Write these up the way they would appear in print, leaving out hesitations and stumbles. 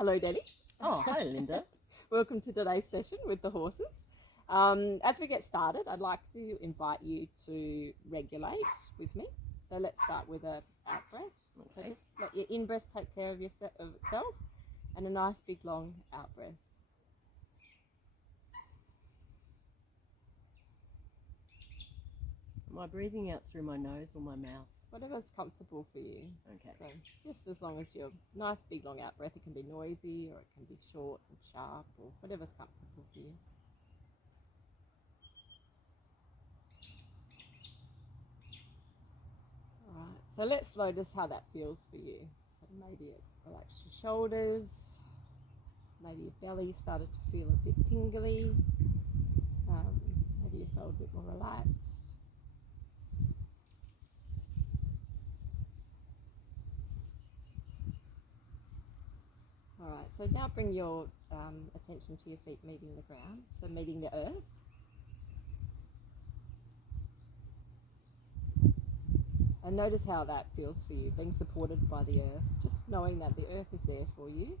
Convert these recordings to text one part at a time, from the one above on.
Hello, Danny. Oh, hi, Linda. Welcome to today's session with the horses. As we get started, I'd like to invite you to regulate with me. So let's start with a out breath. So just let your in breath take care of itself, and a nice big long out breath. Am I breathing out through my nose or my mouth? Whatever's comfortable for you. Okay. So just as long as you're nice big long out breath, it can be noisy or it can be short and sharp or whatever's comfortable for you. Alright, so let's notice how that feels for you. So maybe it relax your shoulders, maybe your belly started to feel a bit tingly, maybe you felt a bit more relaxed. Alright, so now bring your attention to your feet meeting the ground, so meeting the earth. And notice how that feels for you, being supported by the earth, just knowing that the earth is there for you,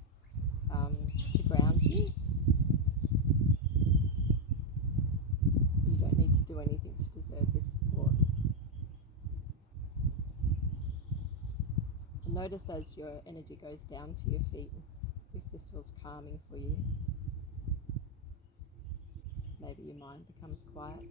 to ground you. You don't need to do anything to deserve this support. And notice as your energy goes down to your feet, if this feels calming for you. Maybe your mind becomes quiet.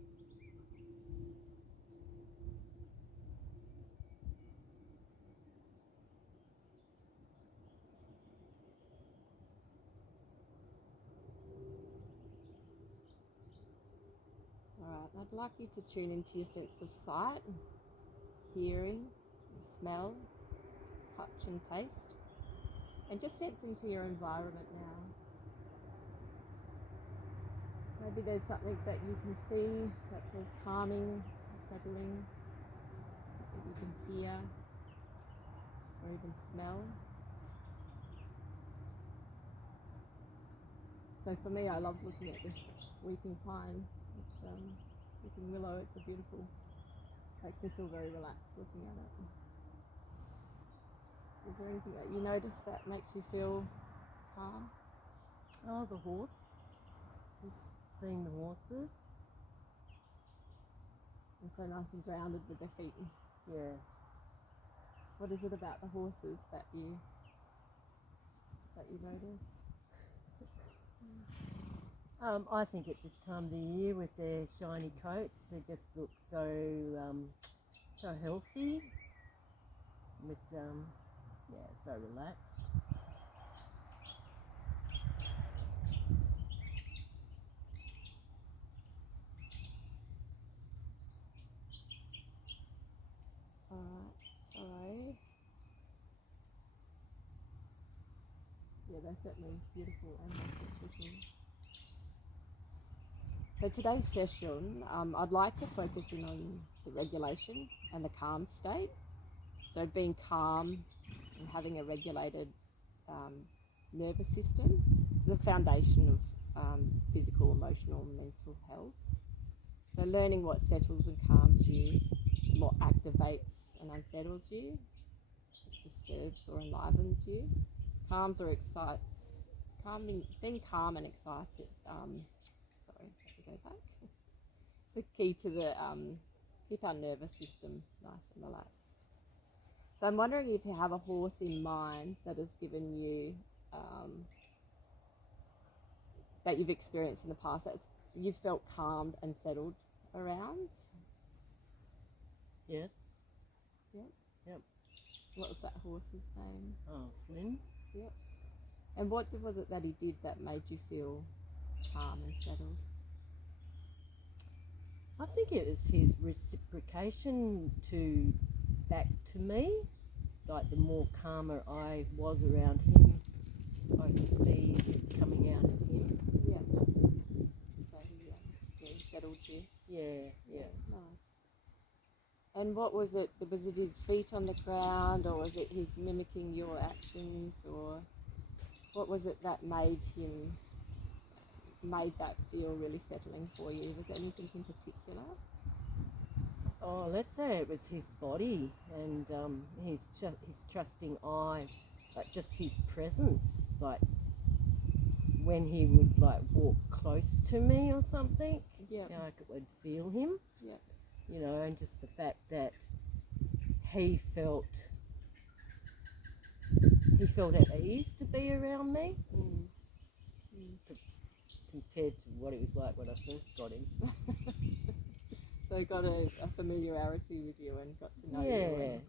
Alright, I'd like you to tune into your sense of sight, hearing, smell, touch and taste, and just sense into your environment now. Maybe there's something that you can see that feels calming, settling, something you can hear or even smell. So for me, I love looking at this weeping pine. It's weeping willow. It's a beautiful, makes me feel very relaxed looking at it. Is there anything that you notice that makes you feel calm? Oh, the horse. Just seeing the horses. And so nice and grounded with their feet. Yeah. What is it about the horses that you notice? I think at this time of the year with their shiny coats, they just look so healthy. With so relaxed. Sorry. Yeah, they're certainly beautiful animals looking. So today's session, I'd like to focus in on the regulation and the calm state. So being calm and having a regulated nervous system is the foundation of physical, emotional, and mental health. So learning what settles and calms you, what activates and unsettles you, what disturbs or enlivens you. Being calm and excited. Go back. It's the key to keep our nervous system nice and relaxed. So I'm wondering if you have a horse in mind that has given you, that you've experienced in the past, that you've felt calmed and settled around. Yes. Yep. What was that horse's name? Oh, Flynn. Yep. And what was it that he did that made you feel calm and settled? I think it was his reciprocation back to me. Like the more calmer I was around him, I could see it coming out of him. Yeah. So he settled you. Yeah. Nice. And what was it? Was it his feet on the ground, or was it his mimicking your actions, or what was it that made that feel really settling for you? Was there anything in particular? Oh, let's say it was his body and his trusting eye, but just his presence like when he would like walk close to me or something, Yeah. you know, I would feel him. Yeah. You know, and just the fact that he felt at ease to be around me compared to what it was like when I first got him. So he got a familiarity with you and got to know you. And,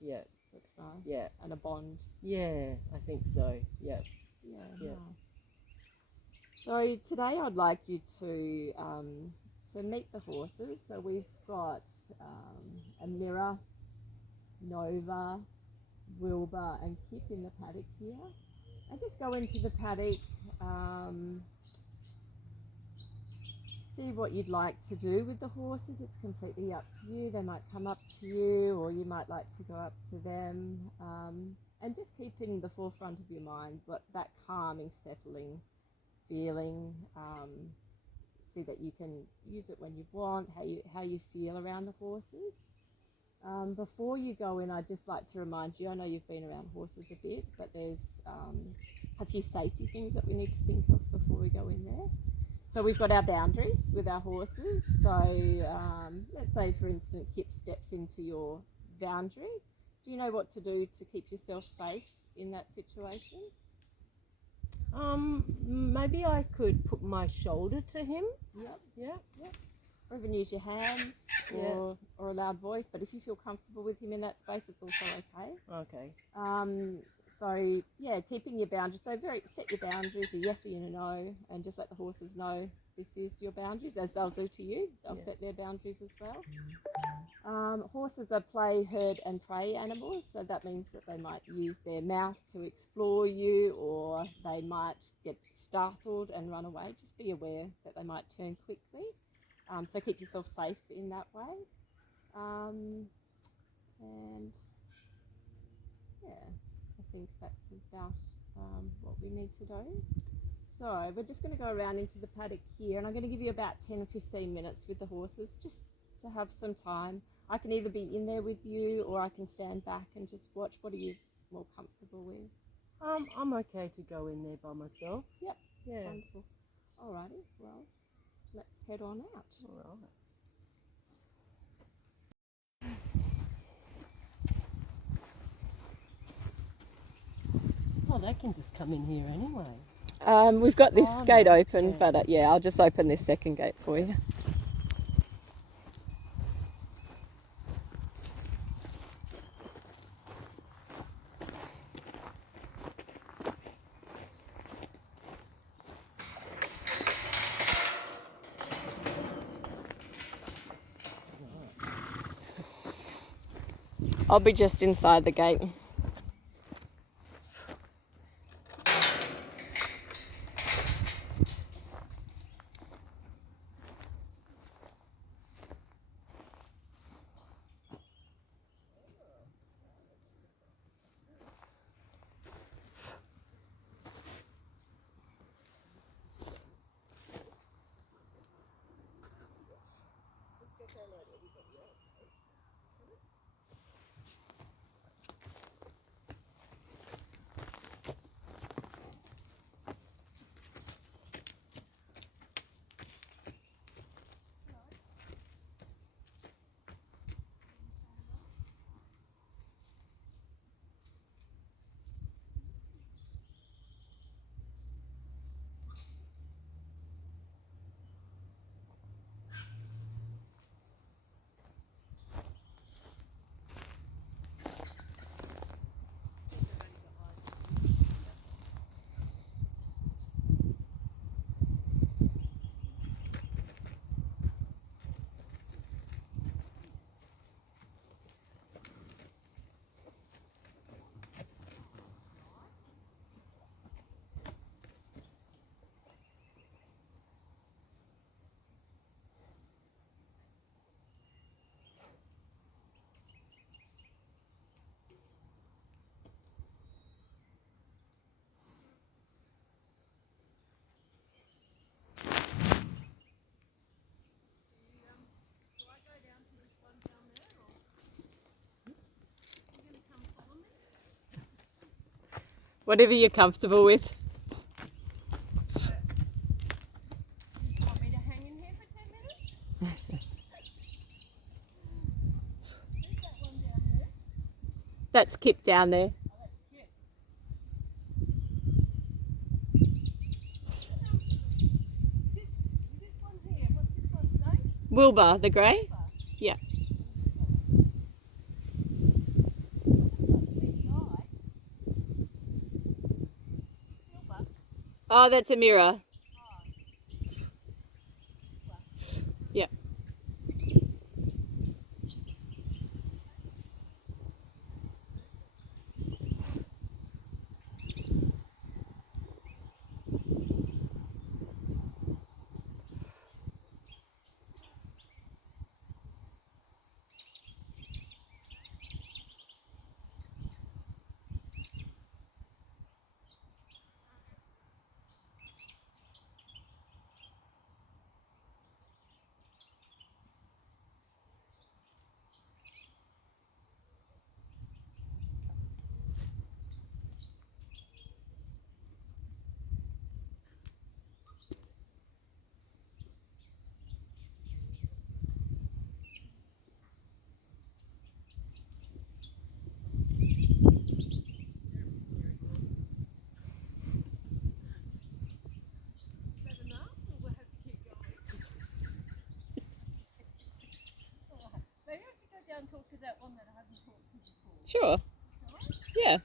Yeah. That's nice. Yeah. And a bond. Yeah, I think so. Yeah. Yeah. Yeah. Nice. So today I'd like you to meet the horses. So we've got a Mirror, Nova, Wilbur and Kip in the paddock here. And just go into the paddock, see what you'd like to do with the horses. It's completely up to you. They might come up to you or you might like to go up to them. And just keep in the forefront of your mind what that calming, settling feeling, so that you can use it when you want, how you feel around the horses. Before you go in, I'd just like to remind you, I know you've been around horses a bit, but there's a few safety things that we need to think of before we go in there. So we've got our boundaries with our horses. So let's say, for instance, Kip steps into your boundary. Do you know what to do to keep yourself safe in that situation? Maybe I could put my shoulder to him. Yep. Or even use your hands or a loud voice. But if you feel comfortable with him in that space, it's also okay. Okay. So yeah, keeping your boundaries. So set your boundaries, a yes or a no, and just let the horses know this is your boundaries, as they'll do to you. They'll set their boundaries as well. Horses are play, herd and prey animals, so that means that they might use their mouth to explore you, or they might get startled and run away. Just be aware that they might turn quickly. So keep yourself safe in that way. And yeah, I think that's about what we need to do. So we're just going to go around into the paddock here, and I'm going to give you about 10 or 15 minutes with the horses, just to have some time. I can either be in there with you, or I can stand back and just watch. What are you more comfortable with? I'm okay to go in there by myself. Yep. Yeah. Wonderful. Alrighty, well, let's head on out. All right. Oh, they can just come in here anyway. We've got this gate no. open, but I'll just open this second gate for you. I'll be just inside the gate. Whatever you're comfortable with. You want me to hang in here for 10 minutes? Who's that one down there? That's Kip down there. Oh, that's Kip. This one here, what's this one's name? Wilbur, the grey? Yeah. Oh, that's a mirror. Yeah. Maybe I should go down and talk to that one that I haven't talked to before. Sure. Yeah.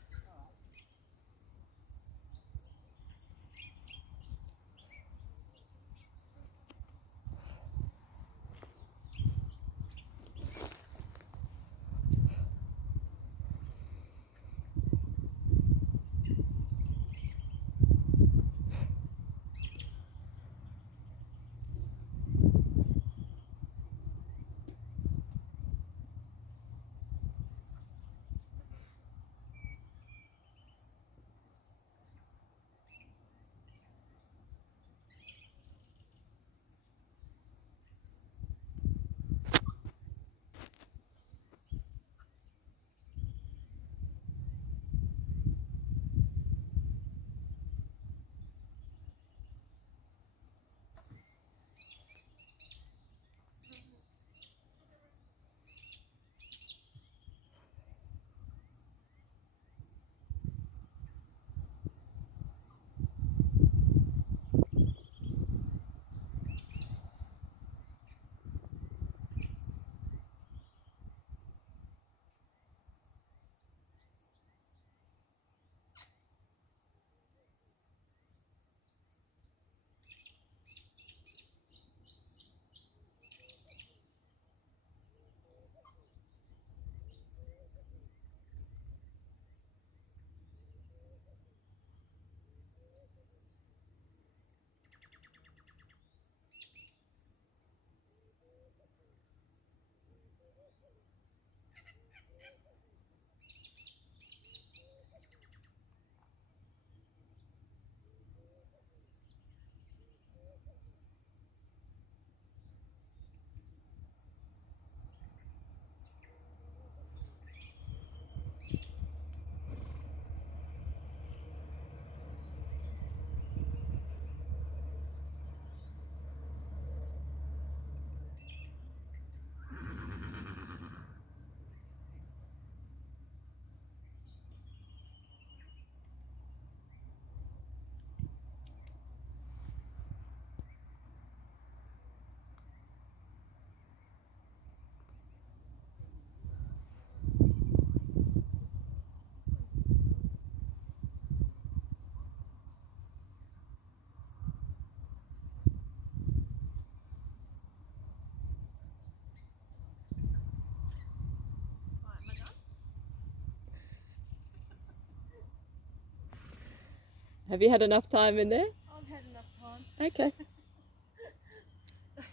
Have you had enough time in there? I've had enough time. Okay.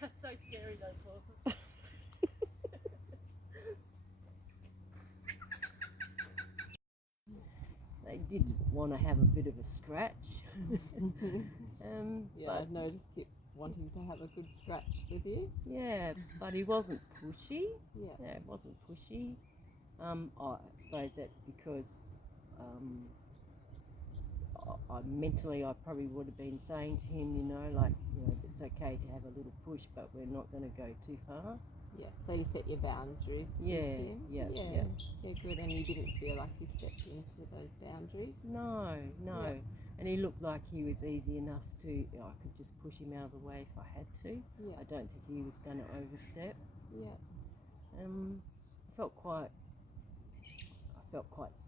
So scary, those horses. They didn't want to have a bit of a scratch. Yeah, but I've noticed Kip wanting to have a good scratch with you. yeah, but he wasn't pushy. Yeah. Yeah, it wasn't pushy. I suppose that's because mentally I probably would have been saying to him, like, it's okay to have a little push, but we're not going to go too far. Yeah, so you set your boundaries Yeah, with him? yeah. Yeah, good. And you didn't feel like you stepped into those boundaries? No. Yeah. And he looked like he was easy enough to, I could just push him out of the way if I had to. Yeah. I don't think he was going to overstep. Yeah. I felt quite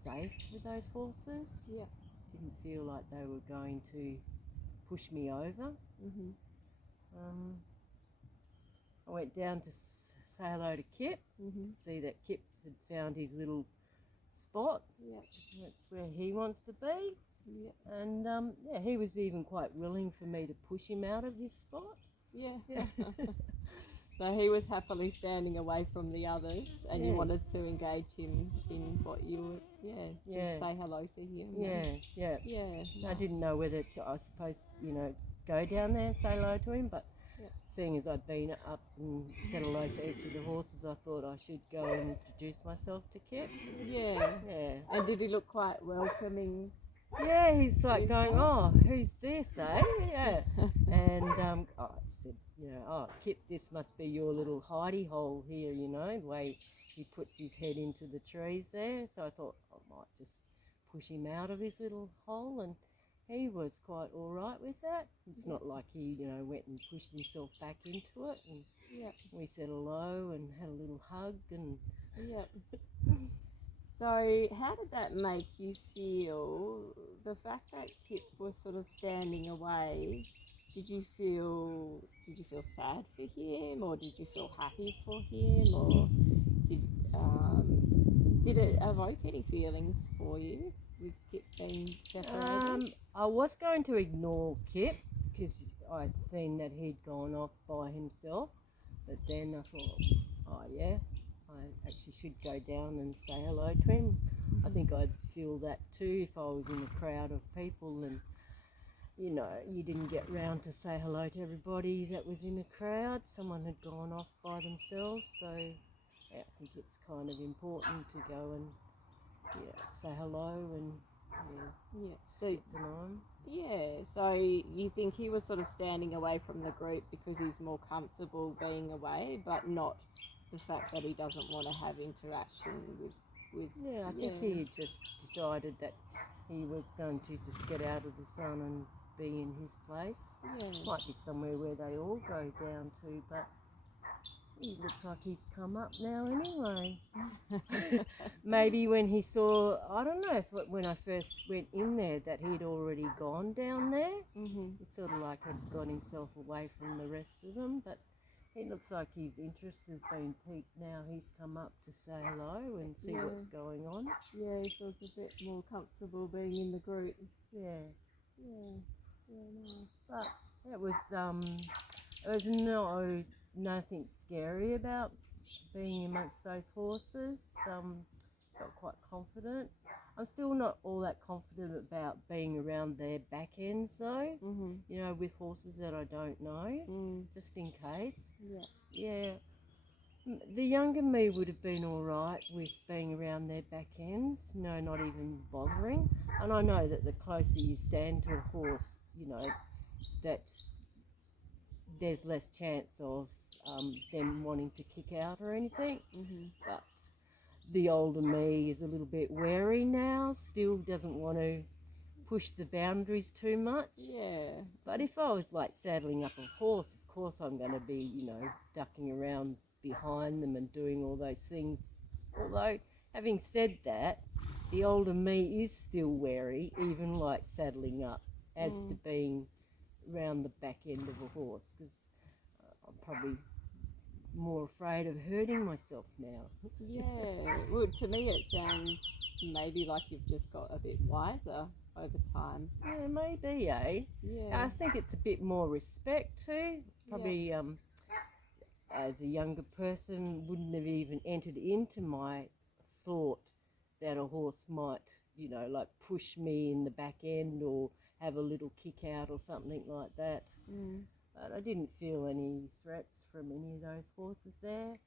safe with those horses. Yeah. Didn't feel like they were going to push me over. Mhm. I went down to say hello to Kip, see that Kip had found his little spot. Yeah. That's where he wants to be. Yeah. And he was even quite willing for me to push him out of his spot. Yeah. So he was happily standing away from the others, and you wanted to engage him in what you were, say hello to him. Yeah. I didn't know whether I suppose, go down there and say hello to him, but seeing as I'd been up and said hello to each of the horses, I thought I should go and introduce myself to Kip. Yeah. And did he look quite welcoming? Yeah, he's like going, "Oh, who's this, eh?" Yeah. And I said, Kip, this must be your little hidey hole here, the way he puts his head into the trees there. So I thought I might just push him out of his little hole, and he was quite all right with that. It's not like he, went and pushed himself back into it. And we said hello and had a little hug, and So how did that make you feel? The fact that Kip was sort of standing away, did you feel sad for him, or did you feel happy for him, or did it evoke any feelings for you with Kip being separated? I was going to ignore Kip because I'd seen that he'd gone off by himself, but then I thought, I actually should go down and say hello to him. I think I'd feel that too if I was in a crowd of people and, you didn't get round to say hello to everybody that was in the crowd. Someone had gone off by themselves, so I think it's kind of important to go and say hello and So so you think he was sort of standing away from the group because he's more comfortable being away, but not the fact that he doesn't want to have interaction with I think he had just decided that he was going to just get out of the sun and be in his place. Might be somewhere where they all go down to, but he looks like he's come up now anyway. Maybe when he saw, I don't know if when I first went in there that he'd already gone down there. He sort of like had got himself away from the rest of them, but it looks like his interest has been piqued now. He's come up to say hello and see what's going on. Yeah, he feels a bit more comfortable being in the group. But it was nothing scary about being amongst those horses. Felt quite confident. I'm still not all that confident about being around their back ends though, with horses that I don't know, just in case. The younger me would have been all right with being around their back ends, not even bothering. And I know that the closer you stand to a horse, that there's less chance of them wanting to kick out or anything. But the older me is a little bit wary now, still doesn't want to push the boundaries too much. But if I was like saddling up a horse, of course I'm going to be, ducking around behind them and doing all those things. Although, having said that, the older me is still wary, even like saddling up, as to being around the back end of a horse, because I'm probably more afraid of hurting myself now. Well, to me it sounds maybe like you've just got a bit wiser over time. Yeah, maybe, eh? I think it's a bit more respect too. Probably as a younger person wouldn't have even entered into my thought that a horse might, like push me in the back end or have a little kick out or something like that. But I didn't feel any threats from any of those horses there.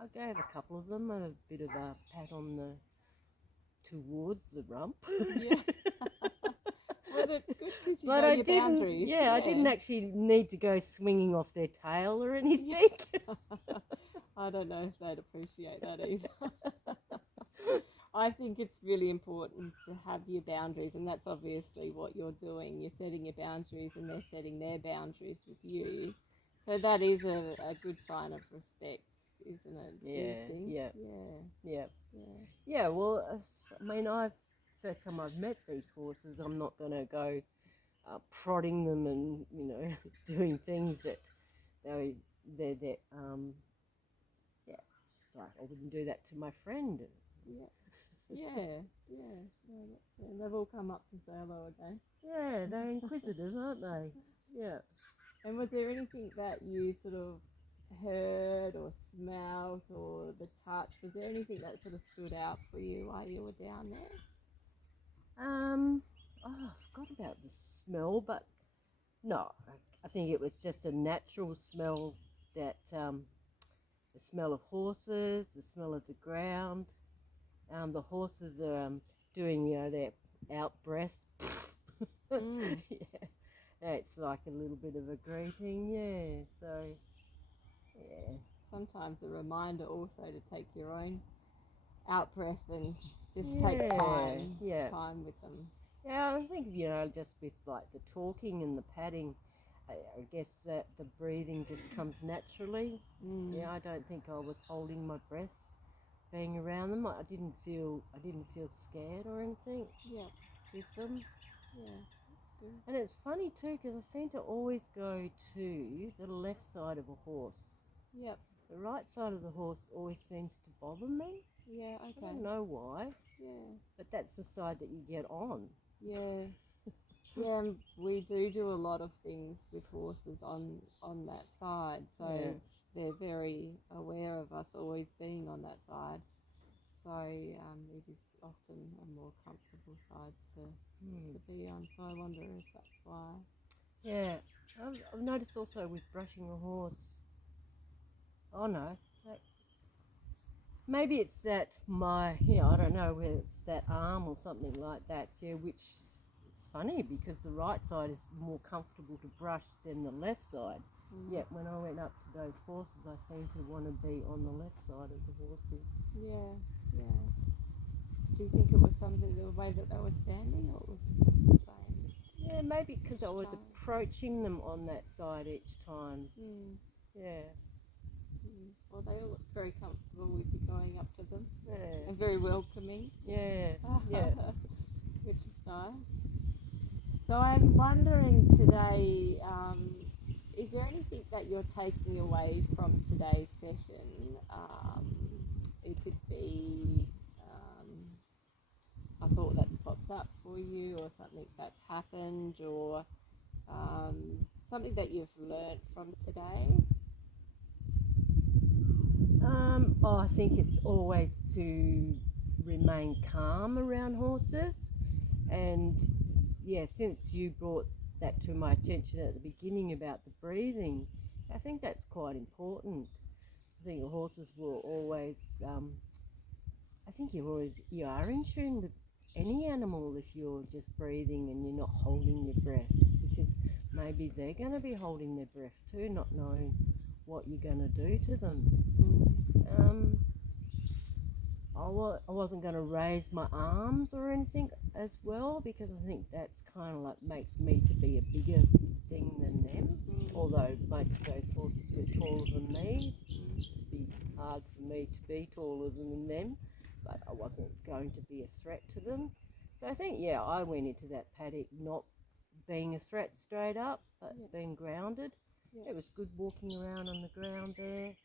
I gave a couple of them a bit of a pat on towards the rump. But it's good because you But know I your didn't. boundaries. Yeah, I didn't actually need to go swinging off their tail or anything. I don't know if they'd appreciate that either. I think it's really important to have your boundaries, and that's obviously what you're doing. You're setting your boundaries, and they're setting their boundaries with you. So that is a good sign of respect, isn't it? Do you think? Yeah. Yeah. Yeah. Well, I mean, first time I've met these horses, I'm not going to go prodding them and doing things that they're yeah. It's like I wouldn't do that to my friend. Yeah. Yeah. And they've all come up to say hello again. Yeah, they're inquisitive, aren't they? Yeah. And was there anything that you sort of heard or smelt or the touch? Was there anything that sort of stood out for you while you were down there? I forgot about the smell, but no, I think it was just a natural smell that the smell of horses, the smell of the ground. The horses are doing, their out breaths. Mm. Yeah, it's like a little bit of a greeting, yeah. So, yeah. Sometimes a reminder also to take your own out breath and just Yeah, take time yeah. with them. Yeah, I think, just with like the talking and the patting, I guess that the breathing just comes naturally. Mm. Yeah, I don't think I was holding my breath being around them. I didn't feel scared or anything. Yeah. With them. Yeah, that's good. And it's funny too because I seem to always go to the left side of a horse. Yep. The right side of the horse always seems to bother me. Yeah, okay. I don't know why. Yeah. But that's the side that you get on. Yeah. Yeah, and we do a lot of things with horses on that side, so they're very aware of us always being on that side. So it is often a more comfortable side to be on. So I wonder if that's why. Yeah, I've noticed also with brushing a horse. Oh no, maybe it's that I don't know whether it's that arm or something like that. Yeah, which it's funny because the right side is more comfortable to brush than the left side. Yet when I went up to those horses, I seemed to want to be on the left side of the horses. Yeah. Do you think it was something the way that they were standing, or it was just the same? Yeah, maybe because I was approaching them on that side each time. Yeah. Well, they all look very comfortable with you going up to them. Yeah. And very welcoming. Yeah. Which is nice. So I'm wondering today, is there anything that you're taking away from today's session? It could be a thought that's popped up for you, or something that's happened, or something that you've learnt from today. I think it's always to remain calm around horses, and since you brought that to my attention at the beginning about the breathing, I think that's quite important. I think horses will always, I think you are in tune with any animal if you're just breathing and you're not holding your breath, because maybe they're going to be holding their breath too, not knowing what you're going to do to them. I wasn't going to raise my arms or anything as well, because I think that's kind of like makes me to be a bigger thing than them. Although most of those horses were taller than me, it'd be hard for me to be taller than them, but I wasn't going to be a threat to them. So I think, I went into that paddock not being a threat straight up, but being grounded. It was good walking around on the ground there,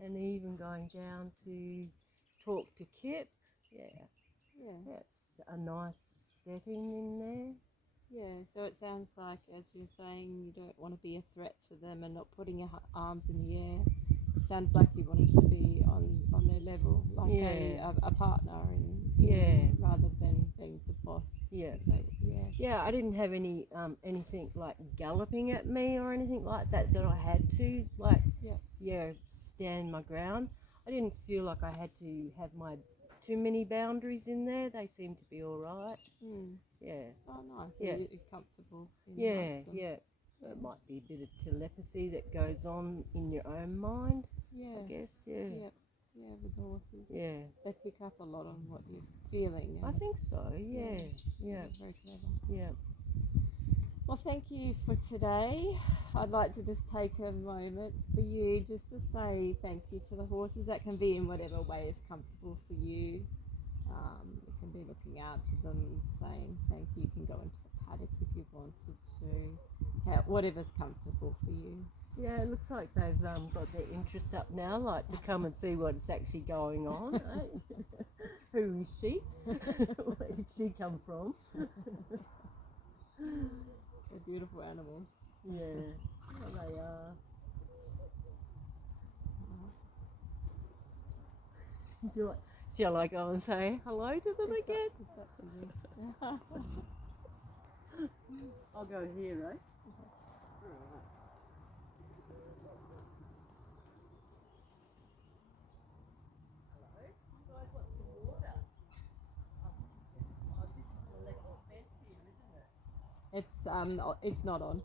and even going down to talk to Kip. That's a nice setting in there. Yeah, so it sounds like, as you're saying, you don't want to be a threat to them and not putting your arms in the air. It sounds like you wanted to be on their level, like a partner, rather than being the boss. I didn't have anything like galloping at me or anything like that I had to stand my ground. I didn't feel like I had to have my too many boundaries in there. They seem to be all right. Mm. Yeah. Oh, nice. So Yeah. you're comfortable. Yeah, amongst them. yeah. There might be a bit of telepathy that goes on in your own mind, Yeah. I guess. Yeah. Yep. Yeah, with horses. Yeah. They pick up a lot on what you're feeling. I and- think so. Yeah. Yeah. Very clever. Yeah. Well, thank you for today. I'd like to just take a moment for you just to say thank you to the horses. That can be in whatever way is comfortable for you. It can be looking out to them, saying thank you. You can go into the paddock if you wanted to. Whatever's comfortable for you. Yeah, it looks like they've got their interest up now, like to come and see what's actually going on. Eh? Who is she? Where did she come from? They're beautiful animals. Yeah, well, they are. Shall I go and say hello to them again? It's up to you. I'll go here, right? It's not on.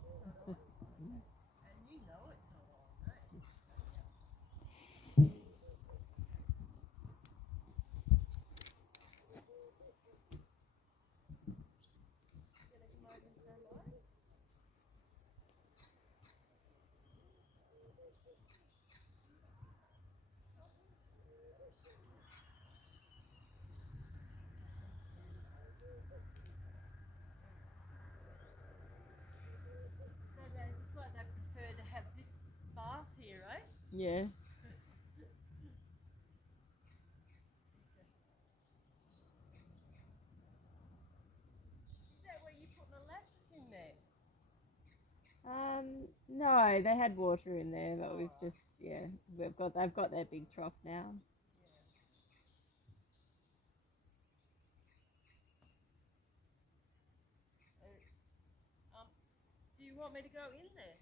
Looks like they prefer to have this bath here, right? Yeah. Is that where you put molasses in there? No, they had water in there, but we've just they've got their big trough now. Do you want me to go in there?